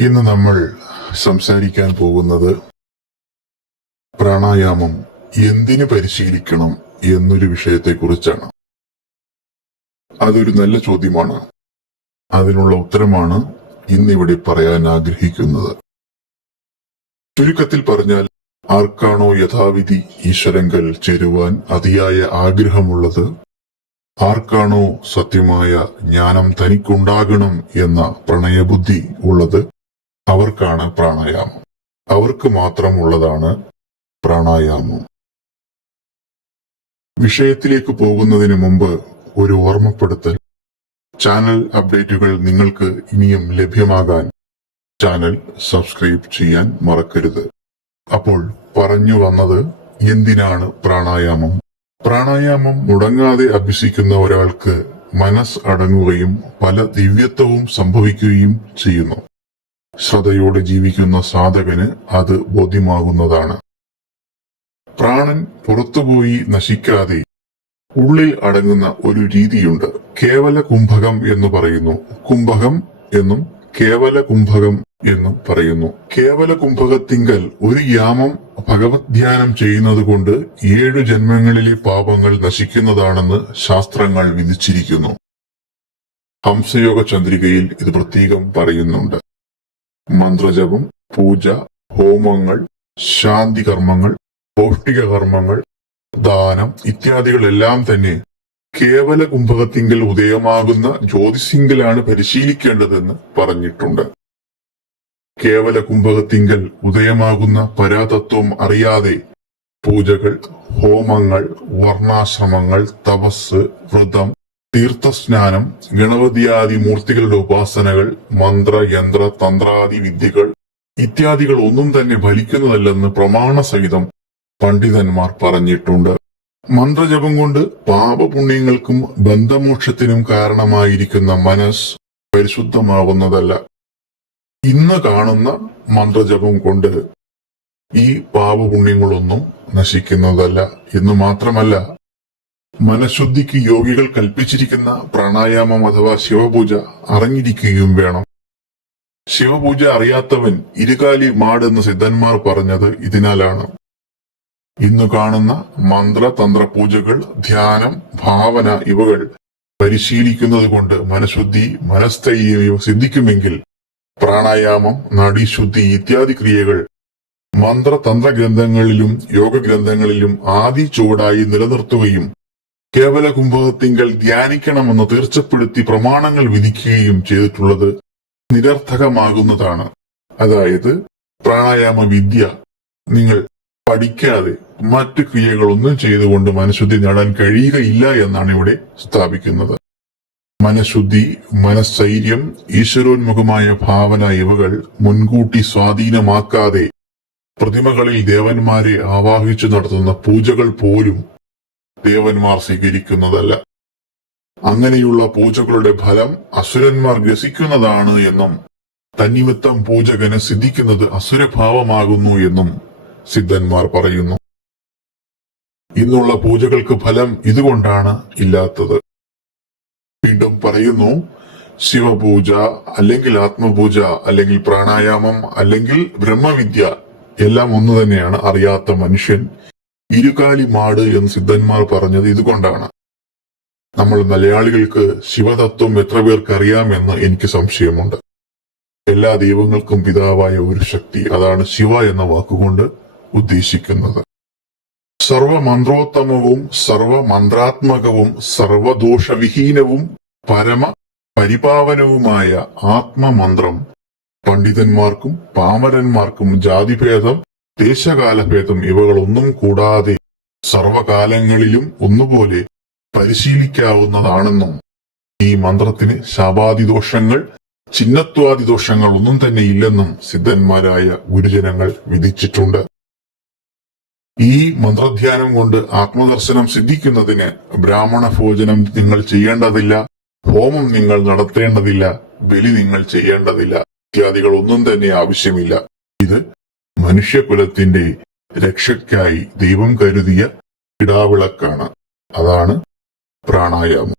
ഇന്ന് നമ്മൾ സംസാരിക്കാൻ പോകുന്നത് പ്രാണായാമം എന്തിനു പരിശീലിക്കണം എന്നൊരു വിഷയത്തെക്കുറിച്ചാണ്. അതൊരു നല്ല ചോദ്യമാണ്. അതിനുള്ള ഉത്തരമാണ് ഇന്നിവിടെ പറയാൻ ആഗ്രഹിക്കുന്നത്. ചുരുക്കത്തിൽ പറഞ്ഞാൽ ആർക്കാണോ യഥാവിധി ഈശ്വരങ്കൽ ചേരുവാൻ അതിയായ ആഗ്രഹമുള്ളത്? ആർക്കാണോ സത്യമായ ജ്ഞാനം തനിക്കുണ്ടാകണം എന്ന പ്രണയബുദ്ധി ഉള്ളത്? അവർക്കാണ് പ്രാണായാമം. അവർക്ക് മാത്രമുള്ളതാണ് പ്രാണായാമം. വിഷയത്തിലേക്ക് പോകുന്നതിന് മുമ്പ് ഒരു ഓർമ്മപ്പെടുത്തൽ. ചാനൽ അപ്ഡേറ്റുകൾ നിങ്ങൾക്ക് ഇനിയും ലഭ്യമാകാൻ ചാനൽ സബ്സ്ക്രൈബ് ചെയ്യാൻ മറക്കരുത്. അപ്പോൾ പറഞ്ഞു വന്നത് എന്തിനാണ് പ്രാണായാമം? പ്രാണായാമം മുടങ്ങാതെ അഭ്യസിക്കുന്ന ഒരാൾക്ക് മനസ്സ് അടങ്ങുകയും പല ദിവ്യത്വവും സംഭവിക്കുകയും ചെയ്യുന്നു. ശ്രദ്ധയോടെ ജീവിക്കുന്ന സാധകന് അത് ബോധ്യമാകുന്നതാണ്. പ്രാണൻ പുറത്തുപോയി നശിക്കാതെ ഉള്ളിൽ അടങ്ങുന്ന ഒരു രീതിയുണ്ട്. കേവല കുംഭകം എന്ന് പറയുന്നു. കുംഭകം എന്നും കേവല കുംഭകം എന്നും പറയുന്നു. കേവല കുംഭകത്തിങ്കൽ ഒരു യാമം ഭഗവത് ധ്യാനം ചെയ്യുന്നത് കൊണ്ട് ഏഴു ജന്മങ്ങളിലെ പാപങ്ങൾ നശിക്കുന്നതാണെന്ന് ശാസ്ത്രങ്ങൾ വിധിച്ചിരിക്കുന്നു. ഹംസയോഗ ചന്ദ്രികയിൽ ഇത് പ്രത്യേകം പറയുന്നുണ്ട്. മന്ത്രജപം പൂജ ഹോമങ്ങൾ ശാന്തി കർമ്മങ്ങൾ പൗഷ്ടിക കർമ്മങ്ങൾ ദാനം ഇത്യാദികളെല്ലാം തന്നെ കേവല കുംഭകത്തിങ്കിൽ ഉദയമാകുന്ന ജ്യോതിസിങ്കലാണ് പരിശീലിക്കേണ്ടതെന്ന് പറഞ്ഞിട്ടുണ്ട്. കേവല കുംഭകത്തിങ്കൽ ഉദയമാകുന്ന പരാതത്വം അറിയാതെ പൂജകൾ ഹോമങ്ങൾ വർണാശ്രമങ്ങൾ തപസ് വ്രതം തീർത്ഥസ്നാനം ഗണപതിയാദി മൂർത്തികളുടെ ഉപാസനകൾ മന്ത്ര യന്ത്ര തന്ത്രാദി വിദ്യകൾ ഇത്യാദികൾ ഒന്നും തന്നെ ഫലിക്കുന്നതല്ലെന്ന് പ്രമാണസഹിതം പണ്ഡിതന്മാർ പറഞ്ഞിട്ടുണ്ട്. മന്ത്രജപം കൊണ്ട് പാപപുണ്യങ്ങൾക്കും ബന്ധമോക്ഷത്തിനും കാരണമായിരിക്കുന്ന മനസ് പരിശുദ്ധമാവുന്നതല്ല. ഇന്ന് കാണുന്ന മന്ത്രജപം കൊണ്ട് ഈ പാപപുണ്യങ്ങളൊന്നും നശിക്കുന്നതല്ല. എന്ന് മാത്രമല്ല മനഃശുദ്ധിക്ക് യോഗികൾ കൽപ്പിച്ചിരിക്കുന്ന പ്രാണായാമം അഥവാ ശിവപൂജ അറിഞ്ഞിരിക്കുകയും വേണം. ശിവപൂജ അറിയാത്തവൻ ഇരുകാലി മാട് എന്ന് സിദ്ധന്മാർ പറഞ്ഞത് ഇതിനാലാണ്. ഇന്നു കാണുന്ന മന്ത്ര തന്ത്ര പൂജകൾ ധ്യാനം ഭാവന ഇവകൾ പരിശീലിക്കുന്നത് കൊണ്ട് മനഃശുദ്ധി മനസ്ഥൈര്യം സിദ്ധിക്കുമെങ്കിൽ പ്രാണായാമം നടീശുദ്ധി ഇത്യാദി ക്രിയകൾ മന്ത്രതന്ത്ര ഗ്രന്ഥങ്ങളിലും യോഗ ഗ്രന്ഥങ്ങളിലും ആദി ചുവടായി നിലനിർത്തുകയും കേവല കുംഭകത്തിങ്കൽ ധ്യാനിക്കണമെന്ന് തീർച്ചപ്പെടുത്തി പ്രമാണങ്ങൾ വിധിക്കുകയും ചെയ്തിട്ടുള്ളത് നിരർത്ഥകമാകുന്നതാണ്. അതായത് പ്രാണായാമ വിദ്യ നിങ്ങൾ പഠിക്കാതെ മറ്റു ക്രിയകളൊന്നും ചെയ്തുകൊണ്ട് മനഃശുദ്ധി നേടാൻ കഴിയുകയില്ല എന്നാണ് ഇവിടെ സ്ഥാപിക്കുന്നത്. മനഃശുദ്ധി മനസ്സൈര്യം ഈശ്വരോന്മുഖമായ ഭാവന ഇവകൾ മുൻകൂട്ടി സ്വാധീനമാക്കാതെ പ്രതിമകളിൽ ദേവന്മാരെ ആവാഹിച്ചു നടത്തുന്ന പൂജകൾ പോലും ദേവന്മാർ സ്വീകരിക്കുന്നതല്ല. അങ്ങനെയുള്ള പൂജകളുടെ ഫലം അസുരന്മാർ ഗ്രസിക്കുന്നതാണ് എന്നും തന്നിമിത്തം പൂജകന് സിദ്ധിക്കുന്നത് അസുരഭാവമാകുന്നു എന്നും സിദ്ധന്മാർ പറയുന്നു. ഇന്നുള്ള പൂജകൾക്ക് ഫലം ഇതുകൊണ്ടാണ് ഇല്ലാത്തത്. വീണ്ടും പറയുന്നു ശിവപൂജ അല്ലെങ്കിൽ ആത്മപൂജ അല്ലെങ്കിൽ പ്രാണായാമം അല്ലെങ്കിൽ ബ്രഹ്മവിദ്യ എല്ലാം ഒന്നു തന്നെയാണ് അറിയാത്ത മനുഷ്യൻ. ഇരുകാലി മാട് എന്ന് സിദ്ധന്മാർ പറഞ്ഞത് ഇതുകൊണ്ടാണ്. നമ്മൾ മലയാളികൾക്ക് ശിവതത്വം എത്ര പേർക്ക് അറിയാമെന്ന് എനിക്ക് സംശയമുണ്ട്. എല്ലാ ദൈവങ്ങൾക്കും പിതാവായ ഒരു ശക്തി അതാണ് ശിവ എന്ന വാക്കുകൊണ്ട് ഉദ്ദേശിക്കുന്നത്. സർവമന്ത്രോത്തമവും സർവമന്ത്രാത്മകവും സർവദോഷവിഹീനവും പരമ പരിപാവനവുമായ ആത്മമന്ത്രം പണ്ഡിതന്മാർക്കും പാമരന്മാർക്കും ജാതിഭേദം ദേശകാലഭേദം ഇവകളൊന്നും കൂടാതെ സർവകാലങ്ങളിലും ഒന്നുപോലെ പരിശീലിക്കാവുന്നതാണെന്നും ഈ മന്ത്രത്തിന് ശാപാതിദോഷങ്ങൾ ചിഹ്നത്വാദിദോഷങ്ങൾ ഒന്നും തന്നെ ഇല്ലെന്നും സിദ്ധന്മാരായ ഗുരുജനങ്ങൾ വിധിച്ചിട്ടുണ്ട്. ഈ മന്ത്രധ്യാനം കൊണ്ട് ആത്മദർശനം സിദ്ധിക്കുന്നതിന് ബ്രാഹ്മണ ഭോജനം നിങ്ങൾ ചെയ്യേണ്ടതില്ല ഹോമം നിങ്ങൾ നടത്തേണ്ടതില്ല ബലി നിങ്ങൾ ചെയ്യേണ്ടതില്ല ഇത്യാദികൾ ഒന്നും തന്നെ ആവശ്യമില്ല. ഇത് മനുഷ്യകുലത്തിന്റെ രക്ഷയ്ക്കായി ദൈവം കരുതിയ ഇടാവിളക്കാണ് അതാണ് പ്രാണായാമം.